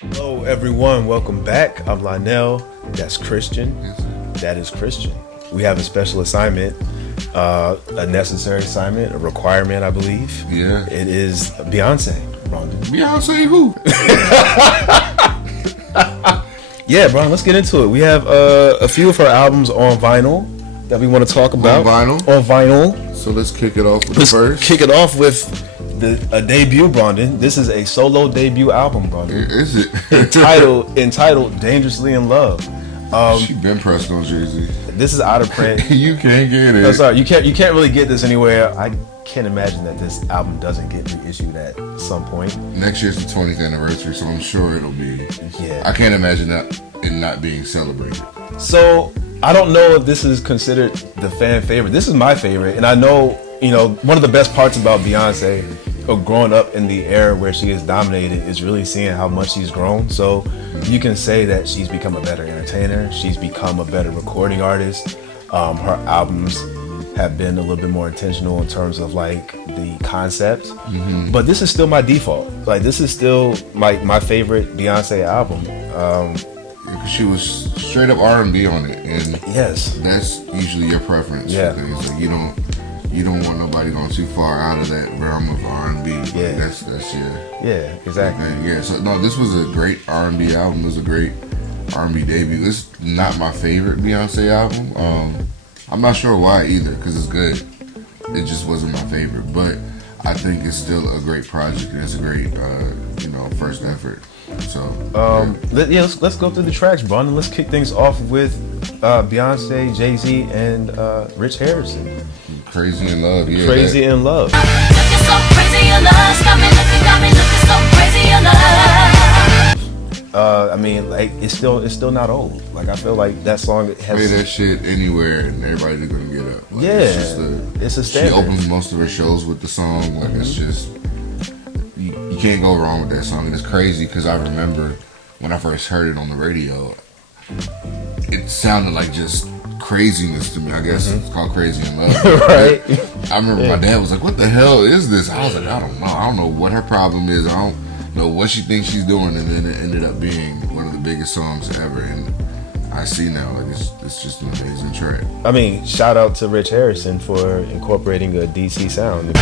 Hello, everyone. Welcome back. I'm Lionel. That's Christian. That is Christian. We have a special assignment, a necessary assignment, a requirement, I believe. Yeah. It is Beyonce. Brandon. Beyonce who? Yeah, Brian, let's get into it. We have a few of her albums on vinyl that we want to talk about. On vinyl. So let's kick it off with Let's the first. kick it off with a debut, Brandon. This is a solo debut album, Brandon. Is it? entitled Dangerously in Love. She been pressed on Jay-Z. This is out of print. You can't get it. No, sorry, you can't really get this anywhere. I can't imagine that this album doesn't get reissued at some point. Next year's the 20th anniversary, so I'm sure it'll be. Yeah. I can't imagine that it not being celebrated. So I don't know if this is considered the fan favorite. This is my favorite, and I know, one of the best parts about Beyonce, or growing up in the era where she is dominated, is really seeing how much she's grown. So you can say that she's become a better entertainer. She's become a better recording artist. Her albums have been a little bit more intentional in terms of like the concept. Mm-hmm. But this is still my default. Like, this is still my favorite Beyonce album. She was straight up R&B on it, and Yes. that's usually your preference. Yeah. For things. Like, you don't want nobody going too far out of that realm of R&B. Yeah. That's Yeah, exactly. yeah. So no, this was a great R&B album. It was a great R&B debut. It's not my favorite Beyonce album. I'm not sure why either, because it's good. It just wasn't my favorite, but I think it's still a great project, and it's a great, first effort. So let's go through the tracks, Bron, and let's kick things off with Beyonce, Jay-Z, and Rich Harrison. Crazy in Love, yeah. Crazy in Love. Looking so crazy in love, got me looking so crazy in love. It's still not old. Like, I feel like that song has. Play that shit anywhere, and everybody's gonna get up. Like, Yeah, it's a standard. She opens most of her shows with the song. Like, it's just you can't go wrong with that song. And it's crazy because I remember when I first heard it on the radio, it sounded like just craziness to me. I guess it's called Crazy in Love. Right. I remember my dad was like, "What the hell is this?" I was like, "I don't know. I don't know what her problem is. I don't know what she thinks she's doing." And then it ended up being one of the biggest songs ever. And I see now, like, it's just an amazing track. I mean, shout out to Rich Harrison for incorporating a DC sound.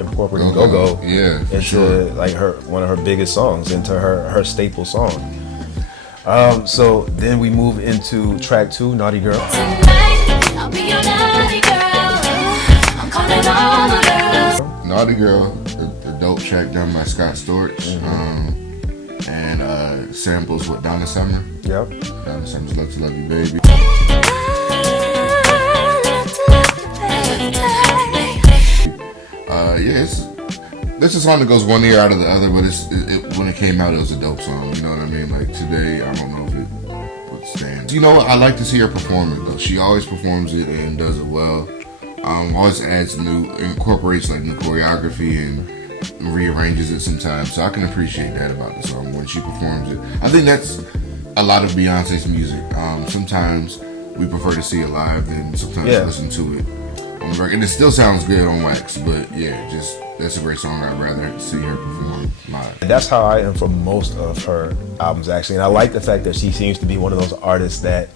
Incorporating go-go into sure. like one of her biggest songs, into her staple song. So then we move into track 2, Naughty Girl. Tonight, I'll be your naughty girl. I'm calling all the girls. Naughty Girl, a dope track done by Scott Storch, and samples with Donna Summer. Yep. Donna Summer's Love to Love You Baby. This is a song that goes one ear out of the other, but when it came out, it was a dope song. You know what I mean? Like, today, I don't know if it would stand. You know what? I like to see her perform it, though. She always performs it and does it well. Always incorporates like new choreography and rearranges it sometimes. So I can appreciate that about the song when she performs it. I think that's a lot of Beyonce's music. Sometimes we prefer to see it live than sometimes listen to it on the record. And it still sounds good on wax, but that's a great song. I'd rather see her perform live. And that's how I am for most of her albums, actually. And I like the fact that she seems to be one of those artists that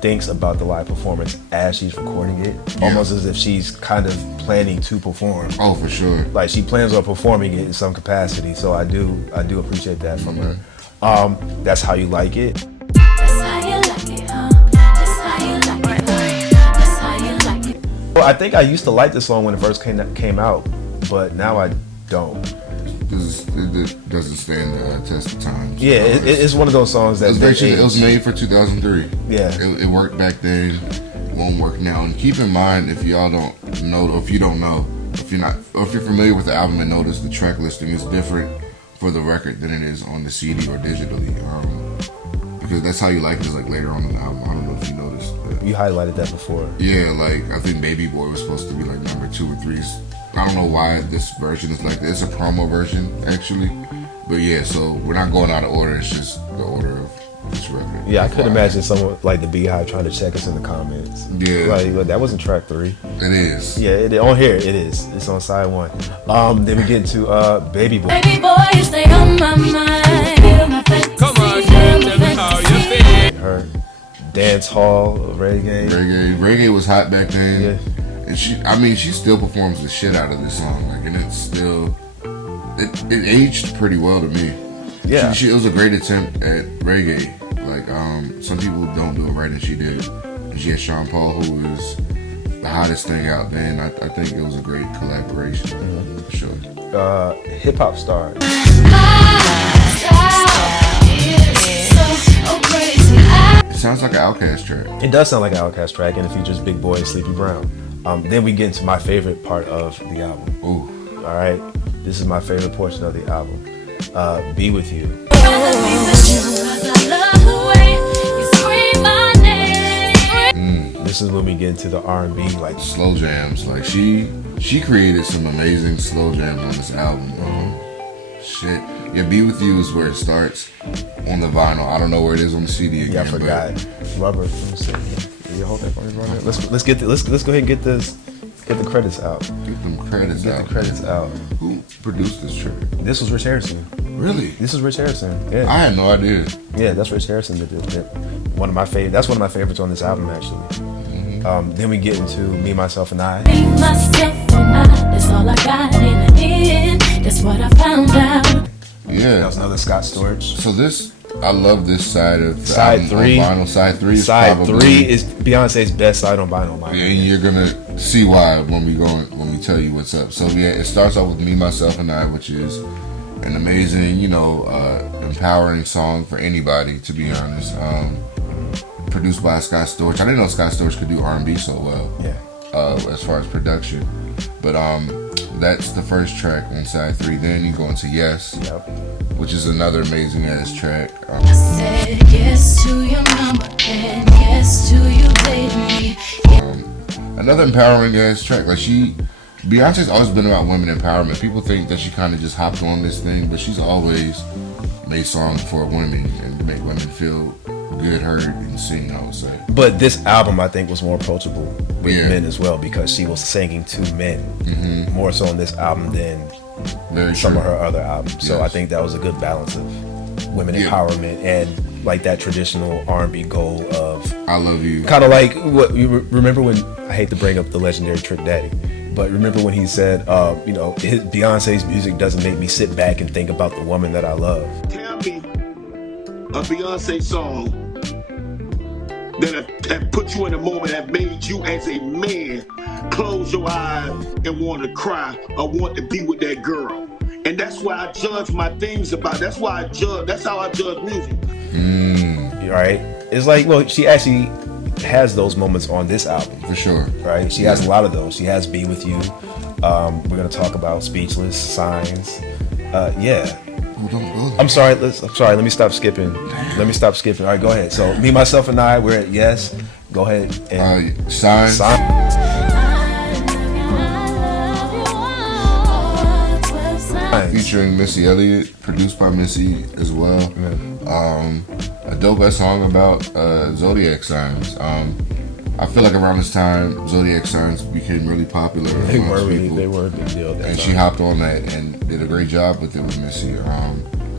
thinks about the live performance as she's recording it, almost as if she's kind of planning to perform. Oh, for sure. Like, she plans on performing it in some capacity. So I do appreciate that from her. That's How You Like It. That's how you like it, huh? That's how you like it. That's how you like it. Well, I think I used to like this song when it first came out, but now I don't. It doesn't stand the test of time. So Yeah, it's one of those songs that it was made for 2003. Yeah, it worked back then. It won't work now. And keep in mind, if y'all don't know, or if you don't know, if you're familiar with the album and notice the track listing is different for the record than it is on the CD or digitally. Because That's How You Like It is like later on in the album. I don't know if you noticed that. You highlighted that before. Yeah, like I think Baby Boy was supposed to be like number 2 or 3. I don't know why this version is like this. It's a promo version, actually. But yeah, so we're not going out of order. It's just the order of this record. Yeah, I could imagine someone like the Beehive trying to check us in the comments. Yeah. Like, but that wasn't track 3. It is. Yeah, on here it is. It's on side 1. Then we get to Baby Boy. Baby boy, you stay on my mind. Feel my fantasy. Come on, Feel my tell me how you fantasy. feel. Her dance hall reggae. Reggae was hot back then. Yeah. And she still performs the shit out of this song. Like, and it's still, it aged pretty well to me. Yeah. It was a great attempt at reggae. Like, some people don't do it right, and she did. And she had Sean Paul, who was the hottest thing out then. I think it was a great collaboration, for sure. Hip hop star. It sounds like an Outkast track. It does sound like an Outkast track, and it features Big Boy and Sleepy Brown. Then we get into my favorite part of the album. Ooh. All right, this is my favorite portion of the album. Be With You. This is when we get into the R&B, like Slow jams. Like, she created some amazing slow jams on this album. Shit. Yeah, Be With You is where it starts on the vinyl. I don't know where it is on the CD again. yeah, I forgot. Robert, let me see. You hold that for me, Robert? Let's go ahead and get the credits out. Get them credits out. Get the credits out. Who produced this track? This was Rich Harrison. Really? This is Rich Harrison. Yeah. I had no idea. Yeah, that's Rich Harrison that did it. One of my favorite. That's one of my favorites on this album, actually. Then we get into Me, Myself, and I. Me, myself, and I. That's all I got in the end. That's what I found out. Yeah. That was another Scott Storch. So this, I love this side of the Side album 3. on vinyl. Side 3 is Side probably, 3 is Beyonce's best side on vinyl. Yeah, and you're gonna see why when we tell you what's up. So yeah, it starts off with Me, Myself, and I, which is an amazing, empowering song for anybody, to be honest. Produced by Scott Storch. I didn't know Scott Storch could do R&B so well. Yeah. As far as production, but that's the first track on side 3. Then you go into Yes, Yep. which is another amazing ass track. I said yes to your mama and yes to you dating me. Another empowering ass track. Like, Beyonce's always been about women empowerment. People think that she kind of just hopped on this thing, but she's always made songs for women and to make women feel good, heard, and seen, I would say. But this album, I think, was more approachable with Yeah. men as well, because she was singing to men more so on this album than Very some true. of her other albums. So Yes. I think that was a good balance of women Yeah. empowerment and like that traditional R&B goal of I Love You. kind of like what you remember when, I hate to bring up the legendary Trick Daddy, but remember when he said, Beyonce's music doesn't make me sit back and think about the woman that I love. Tell me a Beyonce song that have put you in a moment that made you as a man close your eyes and want to cry or want to be with that girl. And that's why I judge my things about. That's why that's how I judge music. Right? It's like, well, she actually has those moments on this album. For sure. Right? She has a lot of those. She has Be With You. We're gonna talk about Speechless, Signs. Yeah. Oh, don't go there. I'm sorry. Let me stop skipping. All right, go ahead. So Me, Myself, and I. We're at Yes. Go ahead and Signs. Featuring Missy Elliott, produced by Missy as well. A dope ass song about zodiac signs. I feel like around this time, zodiac signs became really popular. They amongst were people. a big deal. At that And time. she hopped on that and did a great job with it with Missy.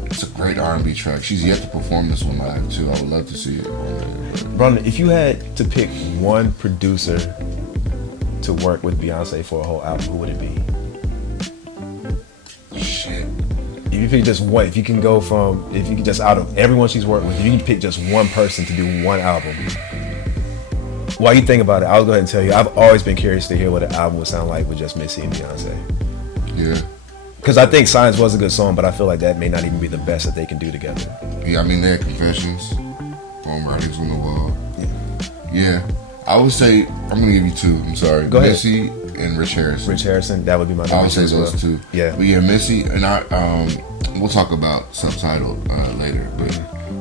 It's a great R&B track. She's yet to perform this one live too. I would love to see it. Brandon, if you had to pick one producer to work with Beyonce for a whole album, who would it be? Shit. If you pick just one, if you can just out of everyone she's worked with, if you can pick just one person to do one album. While you think about it, I'll go ahead and tell you, I've always been curious to hear what an album would sound like with just Missy and Beyonce. Yeah. Because I think Signs was a good song, but I feel like that may not even be the best that they can do together. Yeah, I mean, they had Confessions, Writings on the Wall. Yeah. I would say, I'm going to give you two. I'm sorry. Go ahead. Missy and Rich Harrison. Rich Harrison, that would be my I number would say two as those well. two. Yeah. But yeah, Missy and we'll talk about subtitled later. But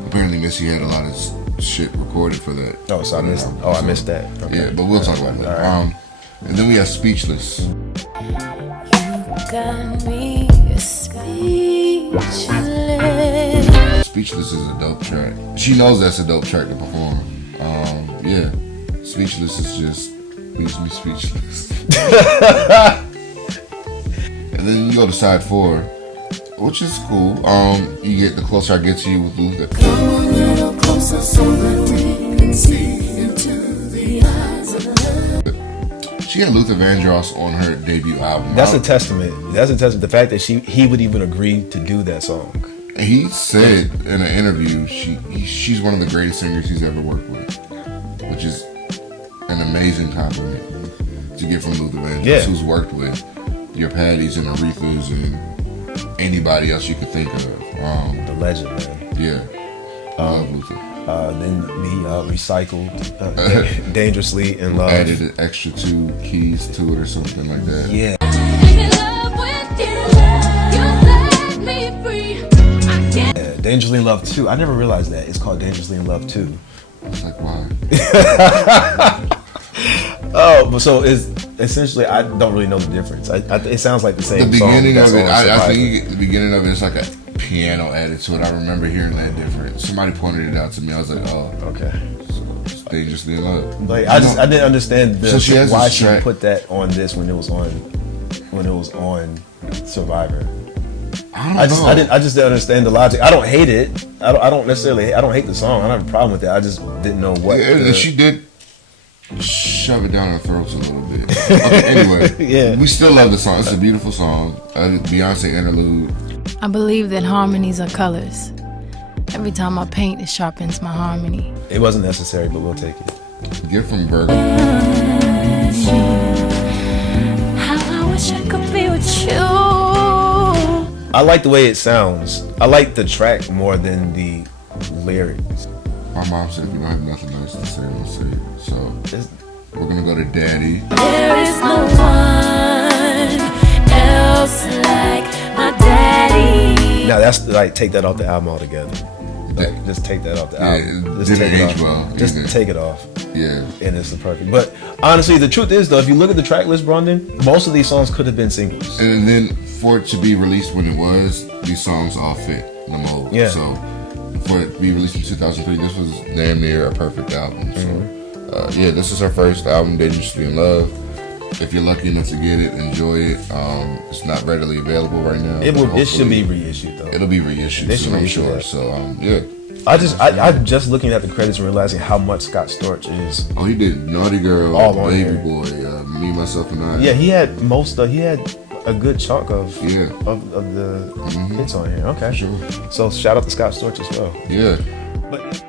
apparently Missy had a lot of shit recorded for that. Oh, so I missed that. Okay. Yeah, but we'll talk about that. All right. And then we have Speechless. Got me speechless. Speechless is a dope track. She knows that's a dope track to perform. Yeah, Speechless is just leaves me speechless. And then you go to side 4, which is cool. You get The Closer I Get to You with Luther. Come a little closer so that we can see into the eyes of love. She had Luther Vandross on her debut album. That's a testament. That's a testament. The fact that he would even agree to do that song. He said in an interview she's one of the greatest singers he's ever worked with, which is an amazing compliment to get from Luther Vandross, who's worked with your Patties and Arethas and anybody else you could think of. The legend, man. Yeah, I love Luther. Then the recycled Dangerously in Love. Added an extra 2 keys to it or something like that. Yeah. Making love with you, you set me free. I can't. Yeah, Dangerously in Love 2. I never realized that. It's called Dangerously in Love 2. I was like, why? Oh, but so it's essentially, I don't really know the difference. It sounds like the same The beginning song of it, that's on I Survivor. think the beginning of it is like a piano added to it. I remember hearing that different. Somebody pointed it out to me. I was like, oh, Okay. so it's Dangerously in Love. Like I didn't understand So she has why this she track. put that on this when it was on Survivor. I don't know. I just didn't understand the logic. I don't hate it. I don't hate the song. I don't have a problem with it. I just didn't know what. Yeah, she did shove it down our throats a little bit. Okay, anyway, Yeah. we still love the song. It's a beautiful song. Beyonce interlude. I believe that harmonies are colors. Every time I paint, it sharpens my harmony. It wasn't necessary, but we'll take it. Gift from Virgo. How I wish I could be with you. I like the way it sounds. I like the track more than the lyrics. My mom said if you don't have nothing nice to say, don't say it. So It's- we're gonna go to Daddy. There is no one else like my daddy. Now that's like take that off the album altogether. Like, Yeah. just take that off the Yeah, album. it Just didn't take it age off. well Just either. take it off, Yeah. and it's the perfect. But honestly, the truth is though, if you look at the track list, Brandon, most of these songs could have been singles. And then for it to be released when it was, these songs all fit the mold. Yeah. So for it to be released in 2003, this was damn near a perfect album. So yeah, this is her first album, Dangerously in Love. If you're lucky enough to get it, enjoy it. It's not readily available right now. It but should be hopefully reissued though. It'll be reissued They should soon, I'm reissue sure. that. So yeah. I'm just looking at the credits and realizing how much Scott Storch is. Oh, he did Naughty Girl, All on Baby here. Boy, Me, Myself, and I. Yeah, he had a good chunk of Yeah. of the hits on here. Okay, Sure. So shout out to Scott Storch as well. Yeah. But